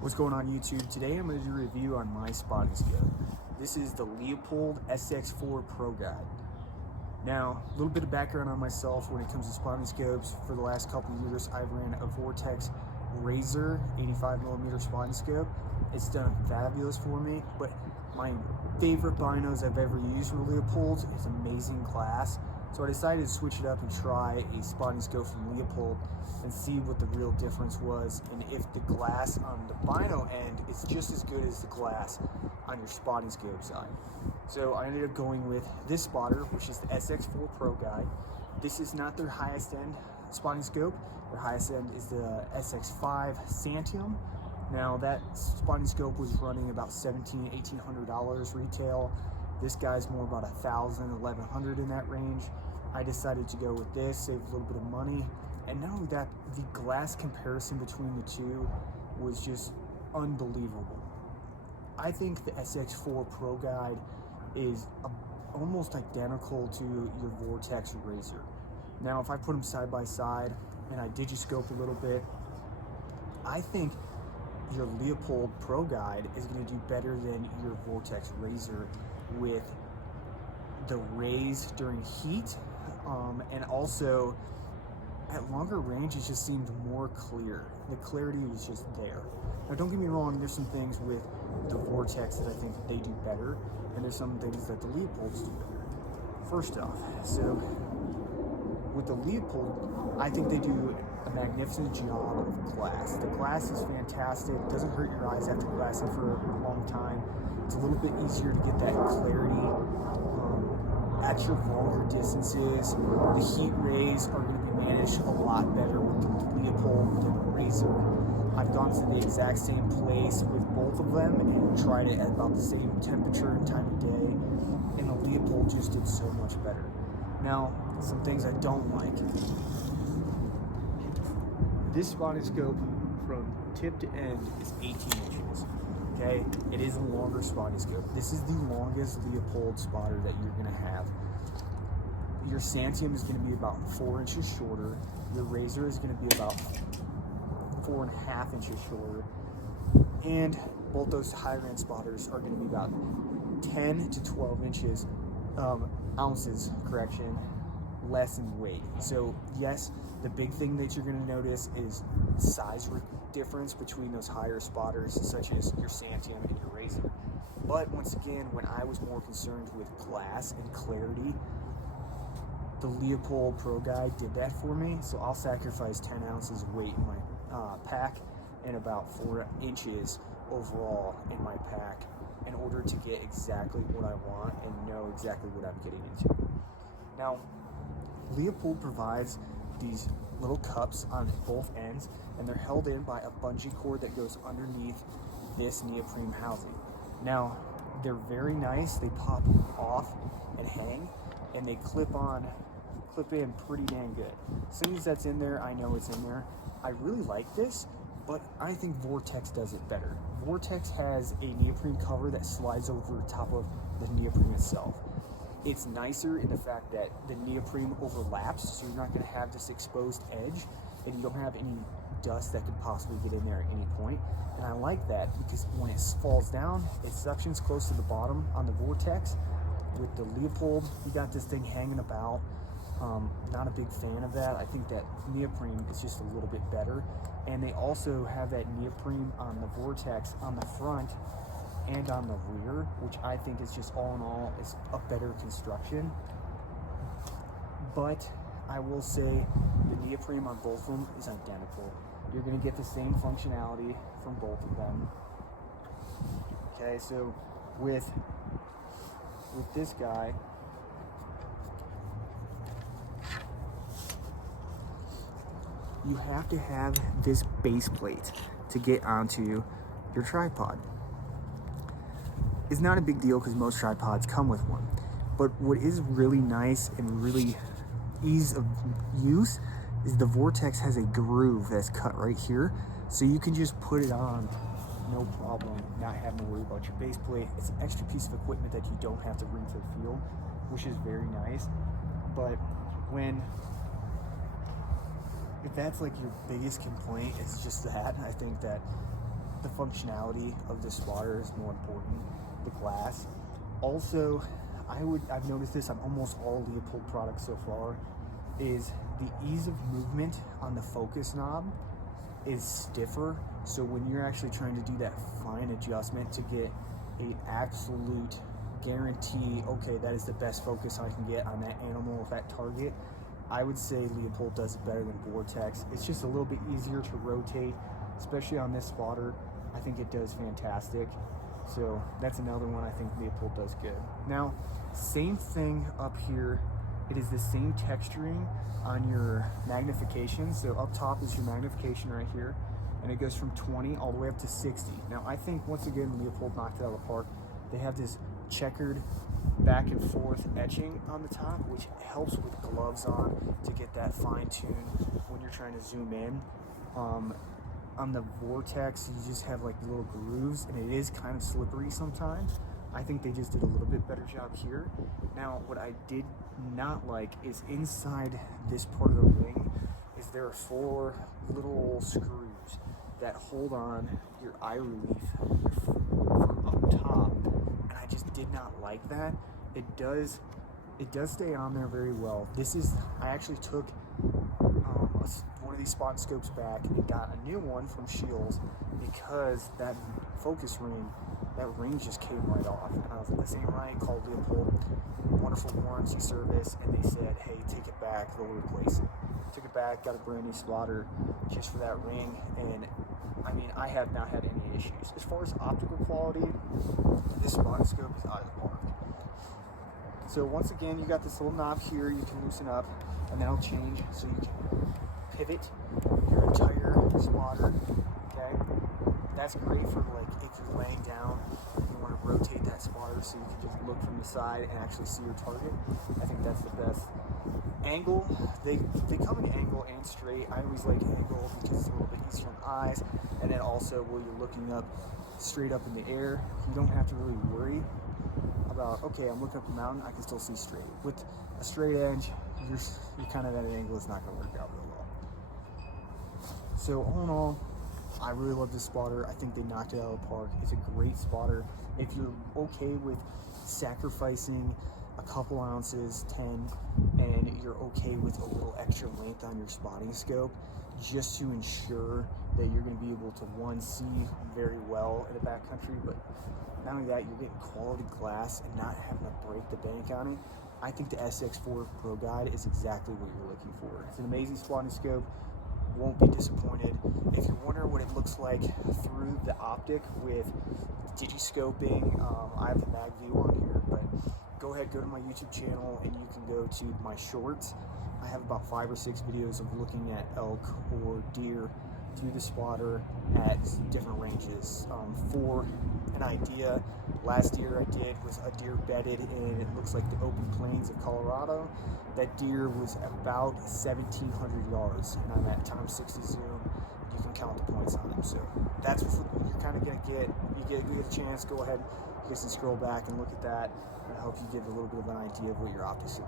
What's going on YouTube? Today I'm going to do a review on my spotting scope. This is the Leupold SX4 Pro guide. Now, a little bit of background on myself when it comes to spotting scopes. For the last couple of years, I've ran a Vortex Razor 85mm spotting scope. It's done fabulous for me, but my favorite binos I've ever used from Leupold is amazing glass. So I decided to switch it up and try a spotting scope from Leupold and see what the real difference was, and if the glass on the bino end is just as good as the glass on your spotting scope side. So I ended up going with this spotter, which is the SX4 Pro guide. This is not their highest end spotting scope. Their highest end is the SX5 Santium. Now that spotting scope was running about $1,800 retail. This guy's more about $1,000, $1,100 in that range. I decided to go with this, save a little bit of money. And not only that, the glass comparison between the two was just unbelievable. I think the SX4 Pro guide is almost identical to your Vortex Razor. Now, if I put them side by side and I digiscope a little bit, I think your Leupold Pro guide is going to do better than your Vortex Razor with the rays during heat, and also at longer range it just seemed more clear. The clarity was just there. Now don't get me wrong, there's some things with the Vortex that I think that they do better, and there's some things that the Leupolds do better. First off, so with the Leupold, I think they do a magnificent job of glass. The glass is fantastic, doesn't hurt your eyes after glassing for a long time. It's a little bit easier to get that clarity at your longer distances. The heat rays are going to be managed a lot better with the Leupold than the Razor. I've gone to the exact same place with both of them and tried it at about the same temperature and time of day, and the Leupold just did so much better. Now, some things I don't like. This spotting scope from tip to end is 18 inches. Okay, it is a longer spotting scope. This is the longest Leupold spotter that you're gonna have. Your Santium is gonna be about 4 inches shorter. Your Razor is gonna be about 4.5 inches shorter. And both those higher end spotters are gonna be about 10 to 12 inches, ounces, less in weight. So yes, the big thing that you're going to notice is size difference between those higher spotters, such as your Santium and your Razor. But once again, when I was more concerned with glass and clarity, the Leupold Pro guide did that for me. So I'll sacrifice 10 ounces of weight in my pack and about 4 inches overall in my pack in order to get exactly what I want and know exactly what I'm getting into. Now, Leupold provides these little cups on both ends, and they're held in by a bungee cord that goes underneath this neoprene housing. Now, they're very nice. They pop off and hang, and they clip in pretty dang good. As soon as that's in there, I know it's in there. I really like this, but I think Vortex does it better. Vortex has a neoprene cover that slides over the top of the neoprene itself. It's nicer in the fact that the neoprene overlaps, so you're not going to have this exposed edge, and you don't have any dust that could possibly get in there at any point. And I like that because when it falls down, it suctions close to the bottom on the Vortex. With the Leupold, you got this thing hanging about. Not a big fan of that. I think that neoprene is just a little bit better. And they also have that neoprene on the Vortex on the front and on the rear, which I think is just all in all is a better construction. But I will say the neoprene on both of them is identical. You're going to get the same functionality from both of them. Okay, so with this guy, you have to have this base plate to get onto your tripod. It's not a big deal because most tripods come with one. But what is really nice and really ease of use is the Vortex has a groove that's cut right here. So you can just put it on, no problem, not having to worry about your base plate. It's an extra piece of equipment that you don't have to bring to the field, which is very nice. But if that's like your biggest complaint, it's just that. I think that the functionality of the spotter is more important, the glass. Also, I've noticed this on almost all Leupold products so far, is the ease of movement on the focus knob is stiffer. So when you're actually trying to do that fine adjustment to get an absolute guarantee, okay, that is the best focus I can get on that animal with that target, I would say Leupold does it better than Vortex. It's just a little bit easier to rotate, especially on this spotter. I think it does fantastic. So that's another one I think Leupold does good. Now, same thing up here. It is the same texturing on your magnification. So up top is your magnification right here, and it goes from 20 all the way up to 60. Now, I think once again, Leupold knocked it out of the park. They have this checkered back and forth etching on the top, which helps with gloves on to get that fine tune when you're trying to zoom in. On the Vortex, you just have like little grooves, and it is kind of slippery sometimes. I think they just did a little bit better job here. Now, what I did not like is inside this part of the ring is there are 4 little screws that hold on your eye relief from up top, and I just did not like that. It does stay on there very well. I actually took one of these spot scopes back and got a new one from Shields because that focus ring, that ring just came right off. And I was at the same right, called Leupold, wonderful warranty service, and they said, hey, take it back, they'll replace it. Took it back, got a brand new spotter just for that ring, and I mean, I have not had any issues. As far as optical quality, this spot scope is out of the park. So once again, you got this little knob here you can loosen up, and that'll change so you can pivot your entire spotter. Okay, that's great for like if you're laying down, you want to rotate that spotter so you can just look from the side and actually see your target. I think that's the best. Angle, they come in angle and straight. I always like angle because it's a little bit easier on eyes, and then also where you're looking up straight up in the air, you don't have to really worry about, okay, I'm looking up the mountain, I can still see straight. With a straight edge, you're kind of at an angle, it's not going to work out real well. So all in all, I really love this spotter. I think they knocked it out of the park. It's a great spotter. If you're okay with sacrificing a couple ounces, 10, and you're okay with a little extra length on your spotting scope, just to ensure that you're going to be able to, one, see very well in the backcountry, but not only that, you're getting quality glass and not having to break the bank on it. I think the SX4 Pro Guide is exactly what you're looking for. It's an amazing spotting scope. Won't be disappointed. If you're wondering what it looks like through the optic with digiscoping, I have the mag view on here, but go ahead, go to my YouTube channel, and you can go to my shorts. I have about 5 or 6 videos of looking at elk or deer through the spotter at different ranges. For an idea, last deer I did was a deer bedded in, it looks like the open plains of Colorado. That deer was about 1,700 yards, and on that time 60 zoom, you can count the points on him. So that's what you're kind of going to get. You get a chance, go ahead, you can scroll back and look at that, and I hope you get a little bit of an idea of what your optics are.